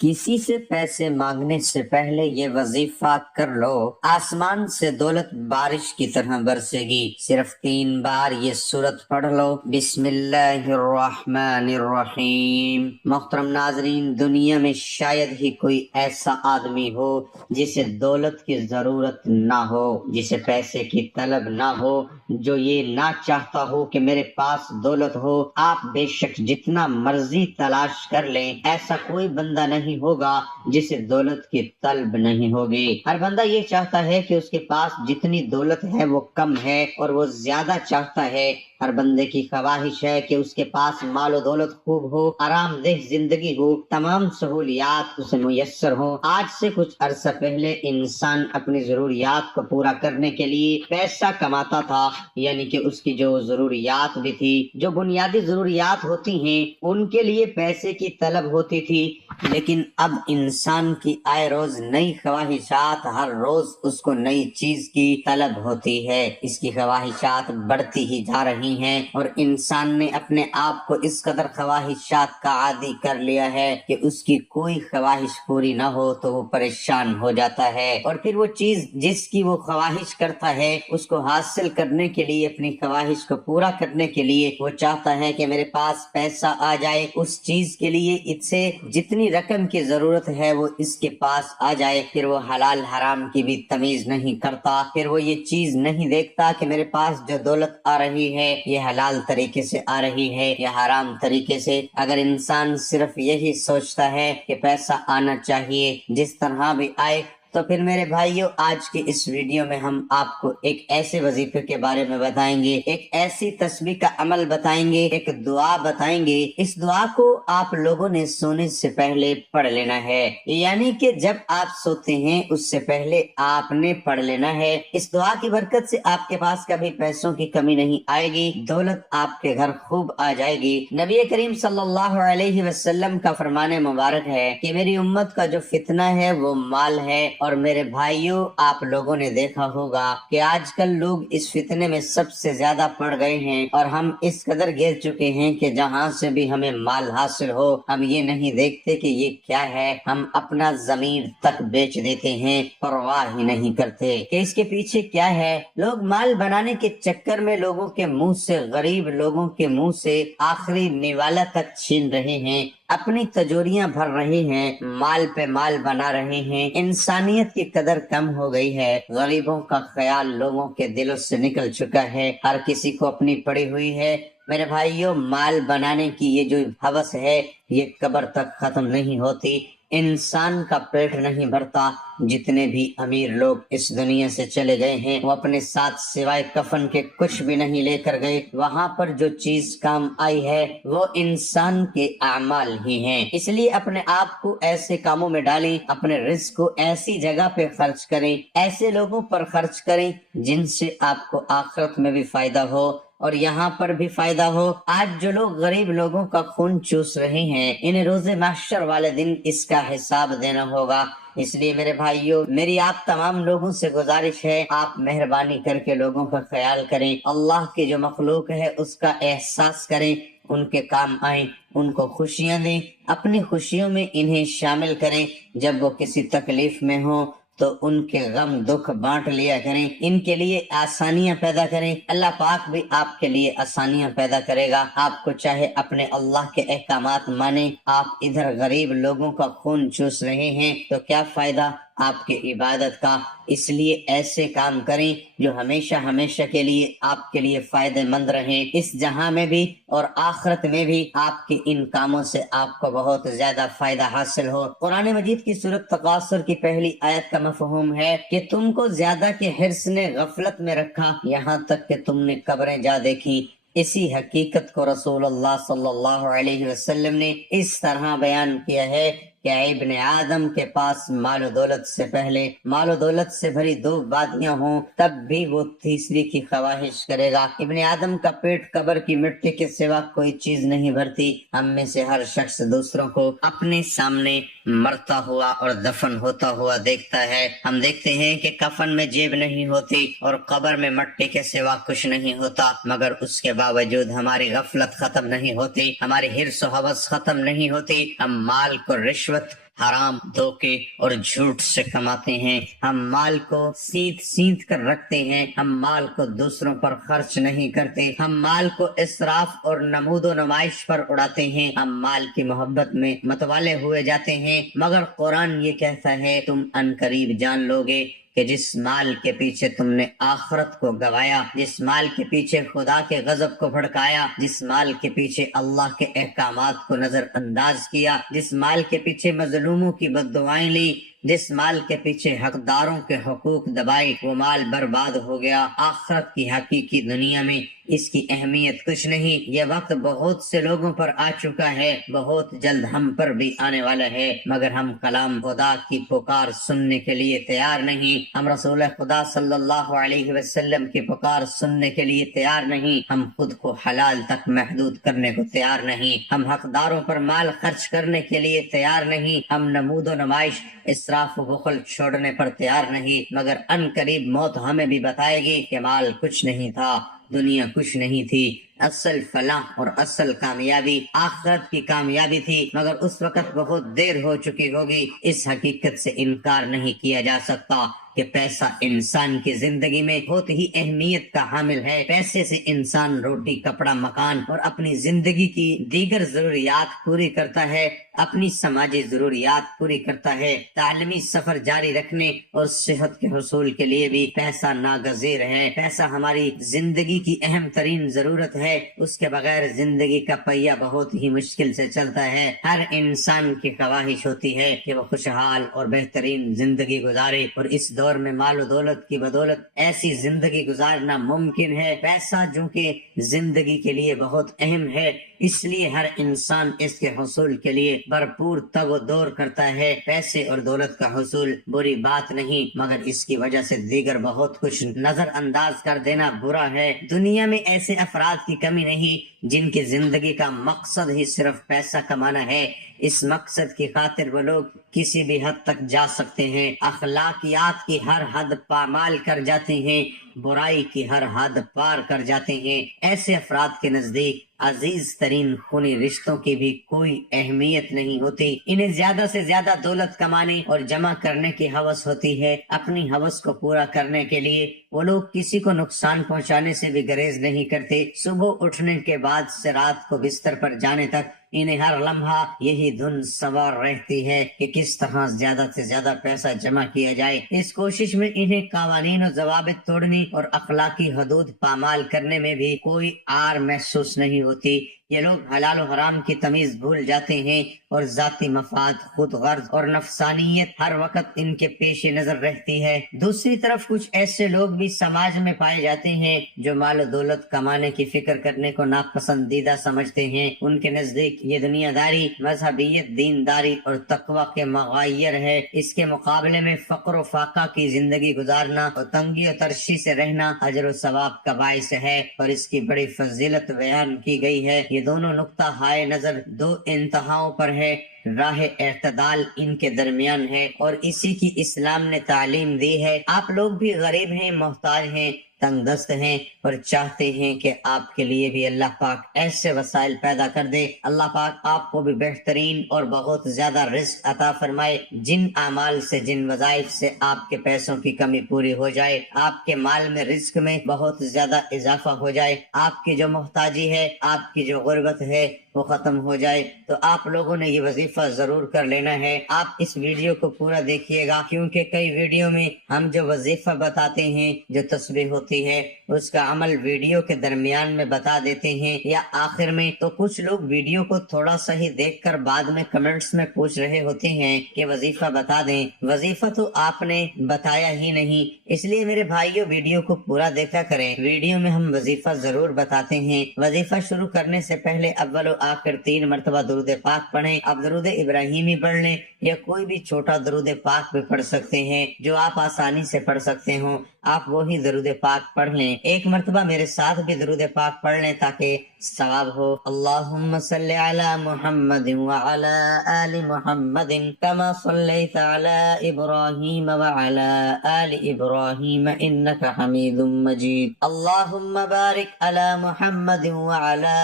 کسی سے پیسے مانگنے سے پہلے یہ وظیفہ کر لو، آسمان سے دولت بارش کی طرح برسے گی۔ صرف 3 بار یہ سورت پڑھ لو، بسم اللہ الرحمن الرحیم۔ محترم ناظرین، دنیا میں شاید ہی کوئی ایسا آدمی ہو جسے دولت کی ضرورت نہ ہو، جسے پیسے کی طلب نہ ہو، جو یہ نہ چاہتا ہو کہ میرے پاس دولت ہو۔ آپ بے شک جتنا مرضی تلاش کر لیں، ایسا کوئی بندہ نہیں ہوگا جسے دولت کی طلب نہیں ہوگی۔ ہر بندہ یہ چاہتا ہے کہ اس کے پاس جتنی دولت ہے وہ کم ہے اور وہ زیادہ چاہتا ہے۔ ہر بندے کی خواہش ہے کہ اس کے پاس مال و دولت خوب ہو، آرام دہ زندگی ہو، تمام سہولیات اسے میسر ہوں۔ آج سے کچھ عرصہ پہلے انسان اپنی ضروریات کو پورا کرنے کے لیے پیسہ کماتا تھا، یعنی کہ اس کی جو ضروریات بھی تھی، جو بنیادی ضروریات ہوتی ہیں، ان کے لیے پیسے کی طلب ہوتی تھی۔ لیکن اب انسان کی آئے روز نئی خواہشات، ہر روز اس کو نئی چیز کی طلب ہوتی ہے، اس کی خواہشات بڑھتی ہی جا رہی ہیں اور انسان نے اپنے آپ کو اس قدر خواہشات کا عادی کر لیا ہے کہ اس کی کوئی خواہش پوری نہ ہو تو وہ پریشان ہو جاتا ہے، اور پھر وہ چیز جس کی وہ خواہش کرتا ہے اس کو حاصل کرنے کے لیے، اپنی خواہش کو پورا کرنے کے لیے وہ چاہتا ہے کہ میرے پاس پیسہ آ جائے، اس چیز کے لیے اس سے جتنی رقم کی ضرورت ہے وہ اس کے پاس آ جائے۔ پھر وہ حلال حرام کی بھی تمیز نہیں کرتا، پھر وہ یہ چیز نہیں دیکھتا کہ میرے پاس جو دولت آ رہی ہے یہ حلال طریقے سے آ رہی ہے یا حرام طریقے سے۔ اگر انسان صرف یہی سوچتا ہے کہ پیسہ آنا چاہیے جس طرح بھی آئے، تو پھر میرے بھائیوں، آج کی اس ویڈیو میں ہم آپ کو ایک ایسے وظیفے کے بارے میں بتائیں گے، ایک ایسی تسبیح کا عمل بتائیں گے، ایک دعا بتائیں گے۔ اس دعا کو آپ لوگوں نے سونے سے پہلے پڑھ لینا ہے، یعنی کہ جب آپ سوتے ہیں اس سے پہلے آپ نے پڑھ لینا ہے۔ اس دعا کی برکت سے آپ کے پاس کبھی پیسوں کی کمی نہیں آئے گی، دولت آپ کے گھر خوب آ جائے گی۔ نبی کریم صلی اللہ علیہ وسلم کا فرمان مبارک ہے کہ میری امت کا جو فتنہ ہے وہ مال ہے۔ اور میرے بھائیوں، آپ لوگوں نے دیکھا ہوگا کہ آج کل لوگ اس فتنے میں سب سے زیادہ پڑ گئے ہیں اور ہم اس قدر گر چکے ہیں کہ جہاں سے بھی ہمیں مال حاصل ہو، ہم یہ نہیں دیکھتے کہ یہ کیا ہے، ہم اپنا ضمیر تک بیچ دیتے ہیں، پرواہ ہی نہیں کرتے کہ اس کے پیچھے کیا ہے۔ لوگ مال بنانے کے چکر میں لوگوں کے منہ سے، غریب لوگوں کے منہ سے آخری نوالا تک چھین رہے ہیں، اپنی تجوریاں بھر رہے ہیں، مال پہ مال بنا رہے ہیں۔ انسانیت کی قدر کم ہو گئی ہے، غریبوں کا خیال لوگوں کے دلوں سے نکل چکا ہے، ہر کسی کو اپنی پڑی ہوئی ہے۔ میرے بھائیوں، مال بنانے کی یہ جو ہوس ہے یہ قبر تک ختم نہیں ہوتی، انسان کا پیٹ نہیں بھرتا۔ جتنے بھی امیر لوگ اس دنیا سے چلے گئے ہیں وہ اپنے ساتھ سوائے کفن کے کچھ بھی نہیں لے کر گئے، وہاں پر جو چیز کام آئی ہے وہ انسان کے اعمال ہی ہیں۔ اس لیے اپنے آپ کو ایسے کاموں میں ڈالیں، اپنے رزق کو ایسی جگہ پہ خرچ کریں، ایسے لوگوں پر خرچ کریں جن سے آپ کو آخرت میں بھی فائدہ ہو اور یہاں پر بھی فائدہ ہو۔ آج جو لوگ غریب لوگوں کا خون چوس رہے ہیں، انہیں روز محشر والے دن اس کا حساب دینا ہوگا۔ اس لیے میرے بھائیوں، میری آپ تمام لوگوں سے گزارش ہے، آپ مہربانی کر کے لوگوں کا خیال کریں، اللہ کی جو مخلوق ہے اس کا احساس کریں، ان کے کام آئیں، ان کو خوشیاں دیں، اپنی خوشیوں میں انہیں شامل کریں۔ جب وہ کسی تکلیف میں ہوں تو ان کے غم دکھ بانٹ لیا کریں، ان کے لیے آسانیاں پیدا کریں، اللہ پاک بھی آپ کے لیے آسانیاں پیدا کرے گا۔ آپ کو چاہے اپنے اللہ کے احکامات مانیں، آپ ادھر غریب لوگوں کا خون چوس رہے ہیں تو کیا فائدہ آپ کی عبادت کا؟ اس لیے ایسے کام کریں جو ہمیشہ ہمیشہ کے لیے آپ کے لیے فائدہ مند رہیں، اس جہاں میں بھی اور آخرت میں بھی آپ کے ان کاموں سے آپ کو بہت زیادہ فائدہ حاصل ہو۔ قرآن مجید کی سورۃ تکاثر کی پہلی آیت کا مفہوم ہے کہ تم کو زیادہ کے حرص نے غفلت میں رکھا، یہاں تک کہ تم نے قبریں جا دیکھی۔ اسی حقیقت کو رسول اللہ صلی اللہ علیہ وسلم نے اس طرح بیان کیا ہے کہ ابن آدم کے پاس مال و دولت سے پہلے مال و دولت سے بھری 2 وادیاں ہوں تب بھی وہ تیسری کی خواہش کرے گا۔ ابن آدم کا پیٹ قبر کی مٹی کے سوا کوئی چیز نہیں بھرتی۔ ہم میں سے ہر شخص دوسروں کو اپنے سامنے مرتا ہوا اور دفن ہوتا ہوا دیکھتا ہے۔ ہم دیکھتے ہیں کہ کفن میں جیب نہیں ہوتی اور قبر میں مٹی کے سوا کچھ نہیں ہوتا، مگر اس کے باوجود ہماری غفلت ختم نہیں ہوتی، ہماری حرص و ہوس ختم نہیں ہوتی۔ ہم مال کو رشوت، حرام، دھوکے اور جھوٹ سے کماتے ہیں۔ ہم مال کو سینت کر رکھتے ہیں، ہم مال کو دوسروں پر خرچ نہیں کرتے، ہم مال کو اسراف اور نمود و نمائش پر اڑاتے ہیں، ہم مال کی محبت میں متوالے ہوئے جاتے ہیں۔ مگر قرآن یہ کہتا ہے تم ان قریب جان لوگے کہ جس مال کے پیچھے تم نے آخرت کو گوایا، جس مال کے پیچھے خدا کے غضب کو بھڑکایا، جس مال کے پیچھے اللہ کے احکامات کو نظر انداز کیا، جس مال کے پیچھے مظلوموں کی بد دعائیں لی، جس مال کے پیچھے حقداروں کے حقوق دبائے، وہ مال برباد ہو گیا۔ آخرت کی حقیقی دنیا میں اس کی اہمیت کچھ نہیں۔ یہ وقت بہت سے لوگوں پر آ چکا ہے، بہت جلد ہم پر بھی آنے والا ہے، مگر ہم کلام خدا کی پکار سننے کے لیے تیار نہیں، ہم رسول خدا صلی اللہ علیہ وسلم کی پکار سننے کے لیے تیار نہیں، ہم خود کو حلال تک محدود کرنے کو تیار نہیں، ہم حقداروں پر مال خرچ کرنے کے لیے تیار نہیں، ہم نمود و نمائش، اسراف و بخل چھوڑنے پر تیار نہیں، مگر ان قریب موت ہمیں بھی بتائے گی کہ مال کچھ نہیں تھا، دنیا کچھ نہیں تھی، اصل فلاح اور اصل کامیابی آخرت کی کامیابی تھی، مگر اس وقت بہت دیر ہو چکی ہوگی۔ اس حقیقت سے انکار نہیں کیا جا سکتا کہ پیسہ انسان کی زندگی میں بہت ہی اہمیت کا حامل ہے۔ پیسے سے انسان روٹی، کپڑا، مکان اور اپنی زندگی کی دیگر ضروریات پوری کرتا ہے، اپنی سماجی ضروریات پوری کرتا ہے، تعلیمی سفر جاری رکھنے اور صحت کے حصول کے لیے بھی پیسہ ناگزیر ہے۔ پیسہ ہماری زندگی کی اہم ترین ضرورت ہے، اس کے بغیر زندگی کا پہیہ بہت ہی مشکل سے چلتا ہے۔ ہر انسان کی خواہش ہوتی ہے کہ وہ خوشحال اور بہترین زندگی گزارے، اور اس دور میں مال و دولت کی بدولت ایسی زندگی گزارنا ممکن ہے۔ پیسہ جو کہ زندگی کے لیے بہت اہم ہے، اس لیے ہر انسان اس کے حصول کے لیے بھرپور تگ و دور کرتا ہے۔ پیسے اور دولت کا حصول بری بات نہیں، مگر اس کی وجہ سے دیگر بہت کچھ نظر انداز کر دینا برا ہے۔ دنیا میں ایسے افراد کی کمی نہیں جن کی زندگی کا مقصد ہی صرف پیسہ کمانا ہے۔ اس مقصد کی خاطر وہ لوگ کسی بھی حد تک جا سکتے ہیں، اخلاقیات کی ہر حد پامال کر جاتے ہیں، برائی کی ہر حد پار کر جاتے ہیں۔ ایسے افراد کے نزدیک عزیز ترین خونی رشتوں کی بھی کوئی اہمیت نہیں ہوتی۔ انہیں زیادہ سے زیادہ دولت کمانے اور جمع کرنے کی ہوس ہوتی ہے۔ اپنی ہوس کو پورا کرنے کے لیے وہ لوگ کسی کو نقصان پہنچانے سے بھی گریز نہیں کرتے۔ صبح اٹھنے کے بعد سے رات کو بستر پر جانے تک انہیں ہر لمحہ یہی دھن سوار رہتی ہے کہ کس طرح زیادہ سے زیادہ پیسہ جمع کیا جائے۔ اس کوشش میں انہیں قوانین و ضوابط توڑنے اور اخلاقی حدود پامال کرنے میں بھی کوئی آر محسوس نہیں ہوتی۔ یہ لوگ حلال و حرام کی تمیز بھول جاتے ہیں اور ذاتی مفاد، خود غرض اور نفسانیت ہر وقت ان کے پیش نظر رہتی ہے۔ دوسری طرف کچھ ایسے لوگ بھی سماج میں پائے جاتے ہیں جو مال و دولت کمانے کی فکر کرنے کو ناپسندیدہ سمجھتے ہیں۔ ان کے نزدیک یہ دنیا داری، مذہبیت، دینداری اور تقوی کے مغایر ہے۔ اس کے مقابلے میں فقر و فاقہ کی زندگی گزارنا اور تنگی و ترشی سے رہنا اجر و ثواب کا باعث ہے، اور اس کی بڑی فضیلت بیان کی گئی ہے۔ یہ دونوں نقطہ ہائے نظر دو انتہاؤں پر ہے، راہ اعتدال ان کے درمیان ہے، اور اسی کی اسلام نے تعلیم دی ہے۔ آپ لوگ بھی غریب ہیں، محتاج ہیں، تنگ دست ہیں، اور چاہتے ہیں کہ آپ کے لیے بھی اللہ پاک ایسے وسائل پیدا کر دے۔ اللہ پاک آپ کو بھی بہترین اور بہت زیادہ رزق عطا فرمائے، جن اعمال سے، جن وظائف سے آپ کے پیسوں کی کمی پوری ہو جائے، آپ کے مال میں، رزق میں بہت زیادہ اضافہ ہو جائے، آپ کی جو محتاجی ہے، آپ کی جو غربت ہے وہ ختم ہو جائے۔ تو آپ لوگوں نے یہ وظیفہ ضرور کر لینا ہے۔ آپ اس ویڈیو کو پورا دیکھیے گا، کیونکہ کئی ویڈیو میں ہم جو وظیفہ بتاتے ہیں، جو تسبیح ہوتی ہے، اس کا عمل ویڈیو کے درمیان میں بتا دیتے ہیں یا آخر میں، تو کچھ لوگ ویڈیو کو تھوڑا سا ہی دیکھ کر بعد میں کمنٹس میں پوچھ رہے ہوتے ہیں کہ وظیفہ بتا دیں۔ وظیفہ تو آپ نے بتایا ہی نہیں، اس لیے میرے بھائیوں ویڈیو کو پورا دیکھا کریں۔ ویڈیو میں ہم وظیفہ ضرور بتاتے ہیں۔ وظیفہ شروع کرنے سے پہلے اول و آخر 3 مرتبہ درود پاک پڑھیں۔ آپ درود ابراہیمی پڑھ لیں یا کوئی بھی چھوٹا درود پاک بھی پڑھ سکتے ہیں جو آپ آسانی سے پڑھ سکتے ہوں۔ آپ وہی درود پاک پاک پڑھ لیں، ایک مرتبہ میرے ساتھ بھی درود پاک پڑھ لیں تاکہ ثواب ہو۔ اللہم صلی علی محمد وعلی آل محمد کما صلیت علی ابراہیم وعلی آل ابراہیم انک حمید مجید۔ اللہم بارک علی محمد وعلی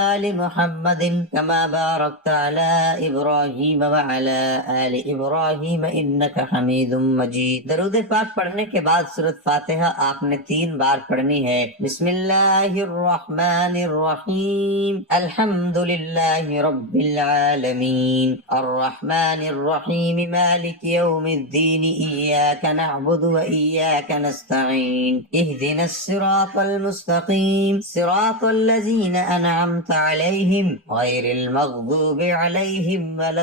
آل محمد کما بارکت علی ابراہیم وعلی آل ابراہیم انک حمید مجید۔ درود پاک پڑھنے کے بعد سورۃ فاتحہ آپ نے 3 بار پڑھنی ہے۔ بسم اللہ الرحمن الرحیم، الحمد للہ رب العالمین، الرحمن الرحیم، مالک یوم الدین، ایاک نعبد و ایاک نستعین، اہدنا الصراط المستقیم، صراط الذین انعمت علیہم غیر المغضوب علیہم ولا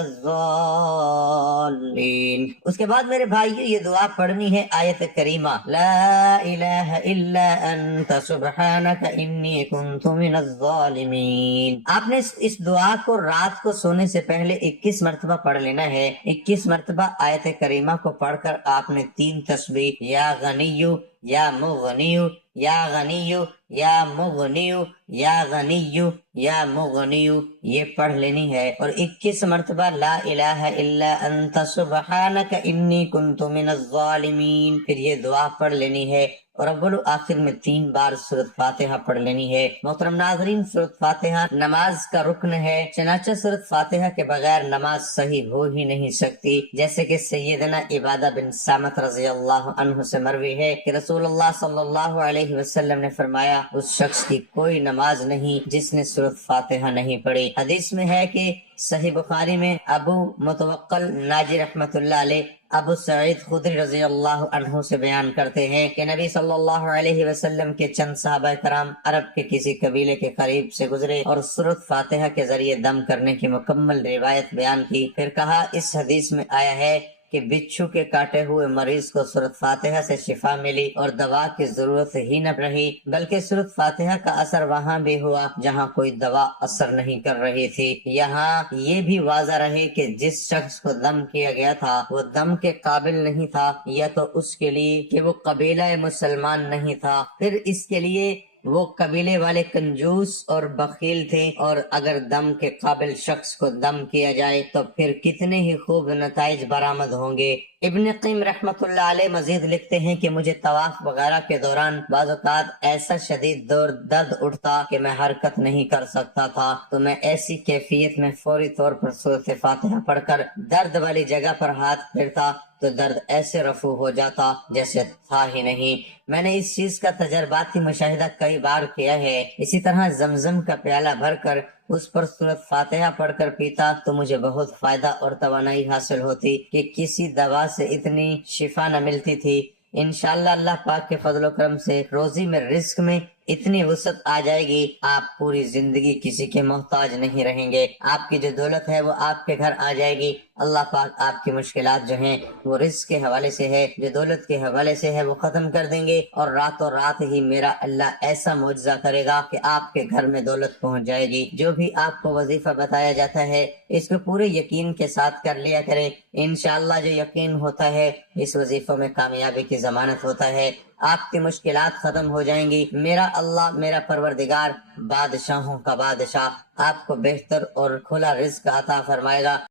الضالین۔ اس کے بعد میرے بھائیو یہ دعا پڑھنی ہے آیت کریمہ لا الہ الا انت سبحانک انی کنت من الظالمین۔ آپ نے اس دعا کو رات کو سونے سے پہلے 21 مرتبہ پڑھ لینا ہے۔ 21 مرتبہ آیت کریمہ کو پڑھ کر آپ نے 3 تسبیح یا غنیو یا مغنیو یا غنیو یا مغنیو یا غنیو یا مغنیو یہ پڑھ لینی ہے، اور 21 مرتبہ لا الہ الا انت سبحانک انی کنت من الظالمین پھر یہ دعا پڑھ لینی ہے، اور اول و آخر میں 3 بار سورۃ فاتحہ پڑھ لینی ہے۔ محترم ناظرین، سورۃ فاتحہ نماز کا رکن ہے، چنانچہ سورۃ فاتحہ کے بغیر نماز صحیح ہو ہی نہیں سکتی، جیسے کہ سیدنا عبادہ بن صامت رضی اللہ عنہ سے مروی ہے کہ رسول اللہ صلی اللہ علیہ وسلم نے فرمایا اس شخص کی کوئی نماز نہیں جس نے سورۃ فاتحہ نہیں پڑھی۔ حدیث میں ہے کہ صحیح بخاری میں ابو متوکل ناجی رحمت اللہ علیہ ابو سعید خدری رضی اللہ عنہ سے بیان کرتے ہیں کہ نبی صلی اللہ علیہ وسلم کے چند صحابہ کرام عرب کے کسی قبیلے کے قریب سے گزرے اور سورۃ فاتحہ کے ذریعے دم کرنے کی مکمل روایت بیان کی، پھر کہا اس حدیث میں آیا ہے کہ بچھو کے کاٹے ہوئے مریض کو سورۃ فاتحہ سے شفا ملی اور دوا کی ضرورت ہی نہ رہی، بلکہ سورۃ فاتحہ کا اثر وہاں بھی ہوا جہاں کوئی دوا اثر نہیں کر رہی تھی۔ یہاں یہ بھی واضح رہے کہ جس شخص کو دم کیا گیا تھا وہ دم کے قابل نہیں تھا، یا تو اس کے لیے کہ وہ قبیلہ مسلمان نہیں تھا، پھر اس کے لیے وہ قبیلے والے کنجوس اور بخیل تھے، اور اگر دم کے قابل شخص کو دم کیا جائے تو پھر کتنے ہی خوب نتائج برآمد ہوں گے۔ ابن قیم رحمت اللہ علیہ مزید لکھتے ہیں کہ مجھے طواف وغیرہ کے دوران بعض اوقات ایسا شدید درد اٹھتا کہ میں حرکت نہیں کر سکتا تھا، تو میں ایسی کیفیت میں فوری طور پر سورۃ فاتحہ پڑھ کر درد والی جگہ پر ہاتھ پھیرتا تو درد ایسے رفع ہو جاتا جیسے تھا ہی نہیں۔ میں نے اس چیز کا تجرباتی مشاہدہ کئی بار کیا ہے۔ اسی طرح زمزم کا پیالہ بھر کر اس پر سورۃ فاتحہ پڑھ کر پیتا تو مجھے بہت فائدہ اور توانائی حاصل ہوتی کہ کسی دوا سے اتنی شفا نہ ملتی تھی۔ انشاءاللہ اللہ پاک کے فضل و کرم سے روزی میں رزق میں اتنی وسعت آ جائے گی، آپ پوری زندگی کسی کے محتاج نہیں رہیں گے، آپ کی جو دولت ہے وہ آپ کے گھر آ جائے گی۔ اللہ پاک آپ کی مشکلات جو ہیں وہ رزق کے حوالے سے ہے، جو دولت کے حوالے سے ہے وہ ختم کر دیں گے، اور راتوں رات ہی میرا اللہ ایسا معجزہ کرے گا کہ آپ کے گھر میں دولت پہنچ جائے گی۔ جو بھی آپ کو وظیفہ بتایا جاتا ہے اس کو پورے یقین کے ساتھ کر لیا کریں، انشاءاللہ جو یقین ہوتا ہے اس وظیفوں میں کامیابی کی ضمانت ہوتا ہے، آپ کی مشکلات ختم ہو جائیں گی۔ میرا اللہ، میرا پروردگار بادشاہوں کا بادشاہ آپ کو بہتر اور کھلا رزق عطا فرمائے گا۔